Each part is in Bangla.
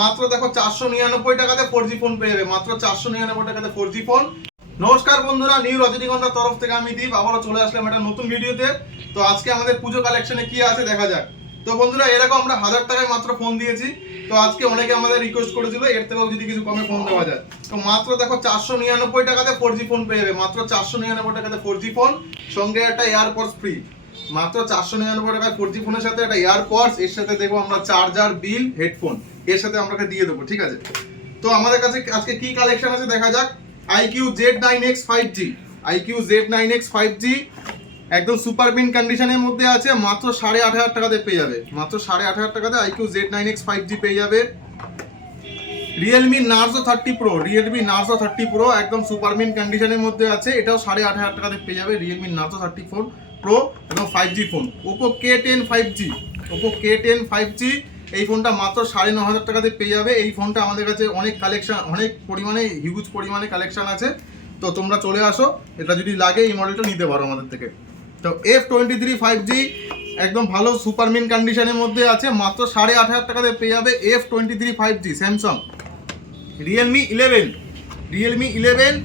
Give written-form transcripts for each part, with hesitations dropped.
মাত্র দেখো 499 টাকাতে 4G ফোন পেয়ে যাবে, মাত্র 499 টাকাতে 4G ফোন। নমস্কার বন্ধুরা, নিউ রজনীগন্ধার তরফ থেকে আমি দীপ আবারও চলে আসলাম একটা নতুন ভিডিওতে। তো আজকে আমাদের পুজো কালেকশনে কি আছে দেখা যাক। তো বন্ধুরা, এরকম আমরা 1000 টাকায় মাত্র ফোন দিয়েছি। তো আজকে অনেকে আমাদের রিকোয়েস্ট করেছিল এর থেকেও যদি কিছু কমে ফোন দেওয়া যায়। তো মাত্র দেখো 499 টাকাতে 4G ফোন পেয়ে যাবে, মাত্র 499 টাকাতে 4G ফোন, সঙ্গে একটা এয়ারপডস ফ্রি। মাত্র 499 টাকায় 4G ফোনের সাথে একটা এয়ারপডস, এর সাথে দেখো আমরা চার্জার, বিল, হেডফোন এর সাথে আমরা দিয়ে দেবো, ঠিক আছে। তো আমাদের কাছে আজকে কি কালেকশন আছে দেখা যাক। IQ Z9X 5G, IQ Z9X 5G একদম সুপার পিন কন্ডিশনের মধ্যে আছে, মাত্র 18,500 টাকাতে পেয়ে যাবে, মাত্র 18,500 টাকাতে IQ Z9X 5G পেয়ে যাবে। Realme Narzo 30 Pro, Realme Narzo 30 Pro একদম সুপার পিন কন্ডিশনের মধ্যে আছে, এটাও 18,500 টাকাতে পেয়ে যাবে। Realme Narzo 30 Pro এবং 5G phone. Oppo K10 5G, Oppo K10 5G এই ফোনটা মাত্র 9,500 টাকাতে পেয়ে যাবে। এই ফোনটা আমাদের কাছে অনেক কালেকশন, অনেক পরিমাণে হিউজ পরিমাণে কালেকশন আছে। তো তোমরা চলে আসো, এটা যদি লাগে এই মডেলটা নিতে পারো আমাদের থেকে। তো F23 5G একদম ভালো সুপার মিন কন্ডিশনের মধ্যে আছে, মাত্র 18,500 টাকাতে পেয়ে যাবে F23 5G স্যামসাং। Realme 11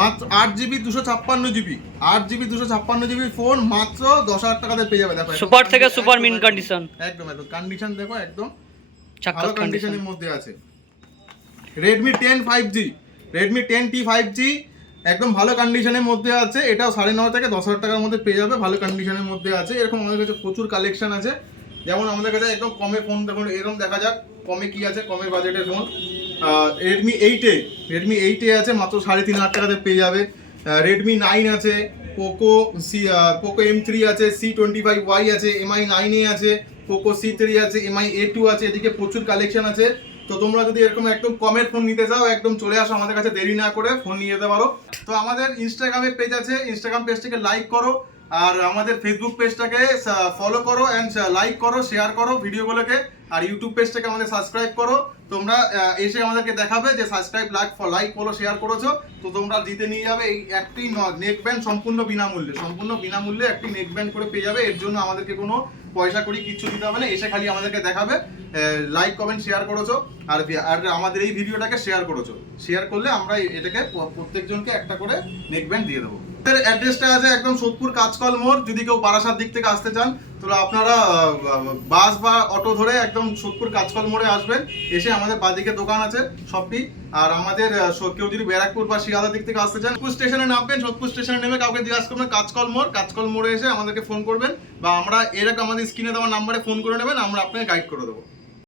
মাত্র 8GB 256GB, 8GB 256GB phone মাত্র 10,000 টাকাতে পেয়ে যাবে। দেখো সুপার থেকে সুপার মিন কন্ডিশন, একদম কন্ডিশন দেখো, একদম চাক্কা ভালো কন্ডিশনের মধ্যে আছে। Redmi 10 5G, Redmi 10T 5G একদম ভালো কন্ডিশনের মধ্যে আছে, এটাও 9,500 থেকে 10,000 টাকার মধ্যে পেয়ে যাবে, ভালো কন্ডিশনের মধ্যে আছে। এরকম আমাদের কাছে প্রচুর কালেকশন আছে। যেমন আমাদের কাছে একদম কমে ফোন, দেখুন এরকম দেখা যাক কমে কি আছে, কমের বাজেটের ফোন। Redmi 8A আছে, মাত্র 3,500 টাকাতে পেয়ে যাবে। Redmi 9 আছে, Poco M3 আছে, C25Y আছে, MI 9A আছে, Poco C3 আছে, MI A2 আছে, এদিকে প্রচুর কালেকশন আছে। তো তোমরা যদি এরকম একদম কমের ফোন নিতে চাও, একদম চলে আসো আমাদের কাছে, দেরি না করে ফোন নিয়ে যেতে পারো। তো আমাদের ইনস্টাগ্রামে পেজ আছে, ইনস্টাগ্রাম পেজটাকে লাইক করো, আর আমাদের ফেসবুক পেজটাকে ফলো করো অ্যান্ড লাইক করো, শেয়ার করো ভিডিওগুলোকে, আর ইউটিউব পেজটাকে আমাদের সাবস্ক্রাইব করো। তোমরা এসে আমাদেরকে দেখাবে যে সাবস্ক্রাইব, লাইক ফলো শেয়ার করেছো। তো তোমরা জিতে নিয়ে যাবে এই একটি নেক ব্যান্ড, সম্পূর্ণ বিনামূল্যে একটি নেক ব্যান্ড করে পেয়ে যাবে। এর জন্য আমাদেরকে কোনো পয়সা করি কিচ্ছু দিতে হবে না, এসে খালি আমাদেরকে দেখাবে লাইক কমেন্ট শেয়ার করেছো, আর আমাদের এই ভিডিওটাকে শেয়ার করেছো। শেয়ার করলে আমরা এটাকে প্রত্যেকজনকে একটা করে নেক ব্যান্ড দিয়ে দেবো। অ্যাড্রেসটা আছে একদম সোদপুর কাঁচকল মোড়। যদি কেউ বারাসাত দিক থেকে আসতে চান তাহলে আপনারা বাস বা অটো ধরে একদম সোদপুর কাঁচকল মোড়ে আসবেন। এসে আমাদের বাদিকে দোকান আছে সবটি। আর আমাদের কেউ যদি ব্যারাকপুর বা শিয়ালদা দিক থেকে আসতে চান, সোদপুর স্টেশনে নামবেন, সোদপুর স্টেশনে নেমে কাউকে জিজ্ঞাসা করবেন কাঁচকল মোড়ে এসে আমাদেরকে ফোন করবেন, বা আমরা এরকম আমাদের স্ক্রিনে দেওয়া নাম্বারে ফোন করে নেবেন, আমরা আপনাকে গাইড করে দেবো।